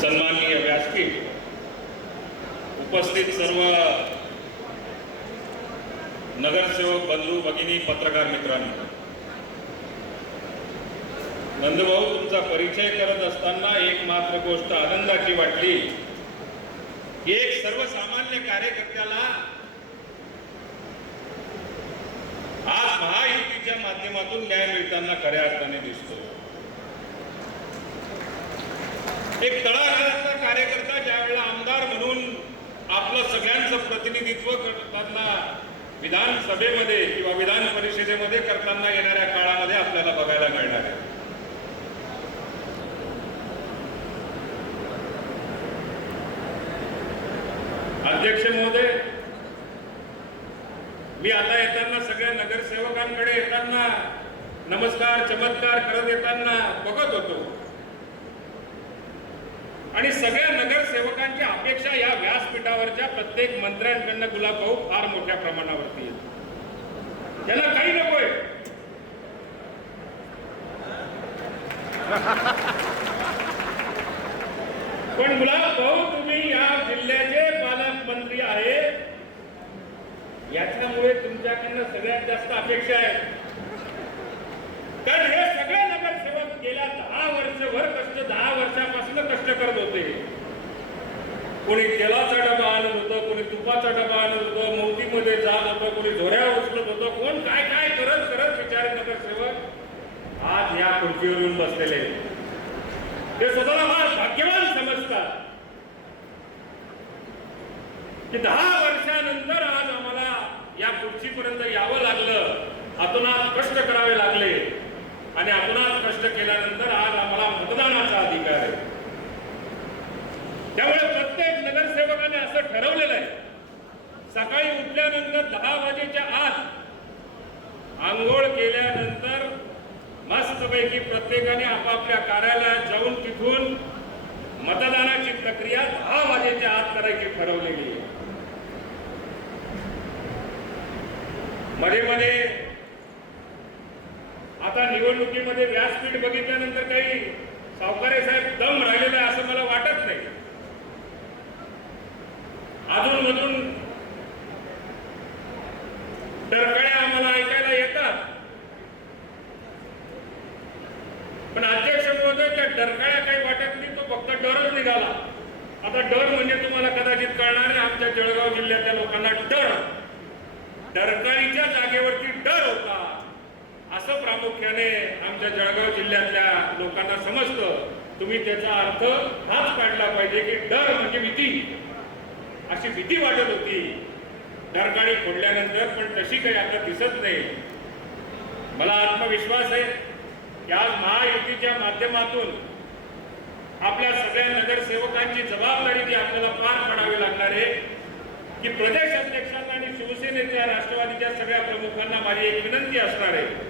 सन्माननीय व्यासपीठ, उपस्थित सर्व नगरसेवक बंधू भगिनी, पत्रकार मित्रांनो, नंदभाऊ, तुमचा परिचय करत असताना एक मात्र गोष्ट आनंदाची वाटली की एक सर्वसामान्य कार्यकर्त्याला आज महायुतीच्या माध्यमातून न्याय मिळताना खऱ्या अर्थाने दिसतो. एक तळागाळातला कार्यकर्ता ज्यावेळेला आमदार म्हणून आपलं सगळ्यांचं प्रतिनिधित्व करताना विधानसभेमध्ये किंवा विधान परिषदेमध्ये करताना येणाऱ्या काळामध्ये आपल्याला बघायला मिळणार आहे. अध्यक्ष महोदय, मी आता येताना सगळ्या नगरसेवकांकडे येताना नमस्कार चमत्कार करत येताना बघत होतो आणि सगळ्या नगरसेवकांची अपेक्षा या व्यासपीठावरच्या प्रत्येक मंत्र्यांकडनं गुलाबभाऊ फार मोठ्या प्रमाणावरती येते. त्याला काही नकोय, पण गुलाबभाऊ तुम्ही या जिल्ह्याचे पालकमंत्री आहेत, याच्यामुळे तुमच्याकडनं सगळ्यात जास्त अपेक्षा आहे. कारण हे सगळे नगरसेवक गेल्या 10 वर्षभर कष्ट 10 वर्षापासून कष्ट करत होते. कोणी तेलाचा डबा आणत होतं, कोणी तुपाचा डबा आणत होतं, मोतीमध्ये जात होतं, कोणी झोऱ्यावर उचलत होतं, कोण काय काय करत करत बिचारे नगरसेवक आज या खुर्चीवर येऊन बसलेले. ते स्वतःला फार भाग्यवान समजतात की 10 वर्षानंतर आज आम्हाला या खुर्चीपर्यंत यावं लागलं, अतोनात कष्ट करावे लागले आणि अतोनात कष्ट केल्यानंतर आज आम्हाला मतदानाचा अधिकार आहे. त्यामुळे प्रत्येक नगरसेवकाने असं ठरवलेलं आहे, सकाळी उठल्यानंतर 10 वाजेच्या आत आंघोळ केल्यानंतर मस्तपैकी प्रत्येकाने आपापल्या कार्यालयात जाऊन तिथून मतदानाची प्रक्रिया 10 वाजेच्या आत करायची ठरवलेली आहे. मध्ये मध्ये आता निवडणुकीमध्ये व्यासपीठ बघितल्यानंतर काही सावकारे साहेब दम राहिलेला आहे असं मला वाटत नाही. अधून मधून डरकाळ्या आम्हाला ऐकायला येतात, पण अध्यक्ष महोदय त्या डरकाळ्या काही वाटत नाही, तो फक्त डरच निघाला. आता डर म्हणजे तुम्हाला कदाचित कळणार नाही, आमच्या जळगाव जिल्ह्यातल्या लोकांना डरकाळीच्या जागेवरती डर होता असं प्रामुख्याने आमच्या जळगाव जिल्ह्यातल्या लोकांना समजतं. तुम्ही त्याचा अर्थ हाच काढला पाहिजे की डर म्हणजे भीती, अशी भीती वाटत होती डरकाळी फोडल्यानंतर, पण तशी काही आता दिसत नाही. मला आत्मविश्वास आहे की आज महायुतीच्या माध्यमातून आपल्या सगळ्या नगरसेवकांची जबाबदारी जी आपल्याला पार पाडावी लागणार आहे की प्रदेश अध्यक्षांना आणि शिवसेनेच्या राष्ट्रवादीच्या सगळ्या प्रमुखांना माझी एक विनंती असणार आहे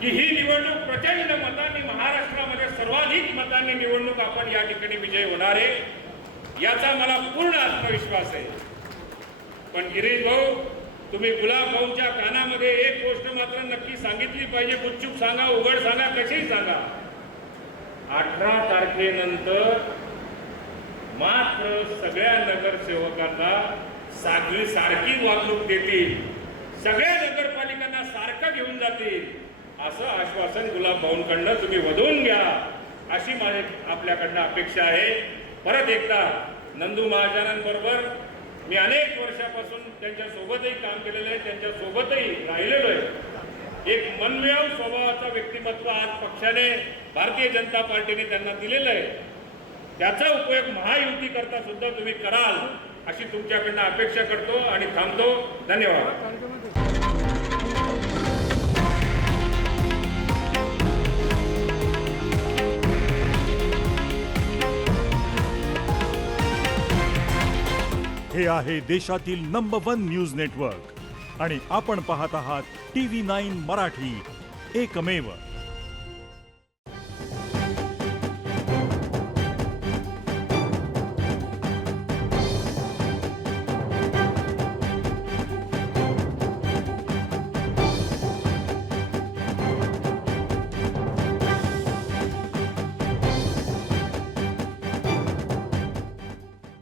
की ही निवडणूक प्रचंड मतांनी, महाराष्ट्रामध्ये सर्वाधिक मतांनी निवडणूक आपण या ठिकाणी विजय होणार आहे, याचा मला पूर्ण आत्मविश्वास आहे. पण गिरीश भाऊ, तुम्ही गुलाबभाऊंच्या कानामध्ये एक गोष्ट मात्र नक्की सांगितली पाहिजे, गुपचूप सांगा, उघड सांगा, कशीही सांगा, 18 तारखेनंतर मात्र सगळ्या नगरसेवकांना सारखी वागणूक देतील, सगळ्या नगरपालिकांना सारखं घेऊन जातील असं आश्वासन गुलाबभाऊंकडनं तुम्ही वधवून घ्या, अशी माझी आपल्याकडनं अपेक्षा आहे. परत एकदा नंदू महाजनांबरोबर मी अनेक वर्षापासून त्यांच्या सोबतही काम केलेलं आहे, त्यांच्या सोबतही राहिलेलो आहे. एक मनमिळावू स्वभावाचा व्यक्तिमत्व आज पक्षाने, भारतीय जनता पार्टीने त्यांना दिलेलं आहे. त्याचा उपयोग महायुती करता सुद्धा तुम्ही कराल अशी तुमच्याकडनं अपेक्षा करतो आणि थांबतो. धन्यवाद. हे आहे देशातील नंबर 1 न्यूज नेटवर्क आणि आपण पाहत आहात TV9 मराठी, एकमेव.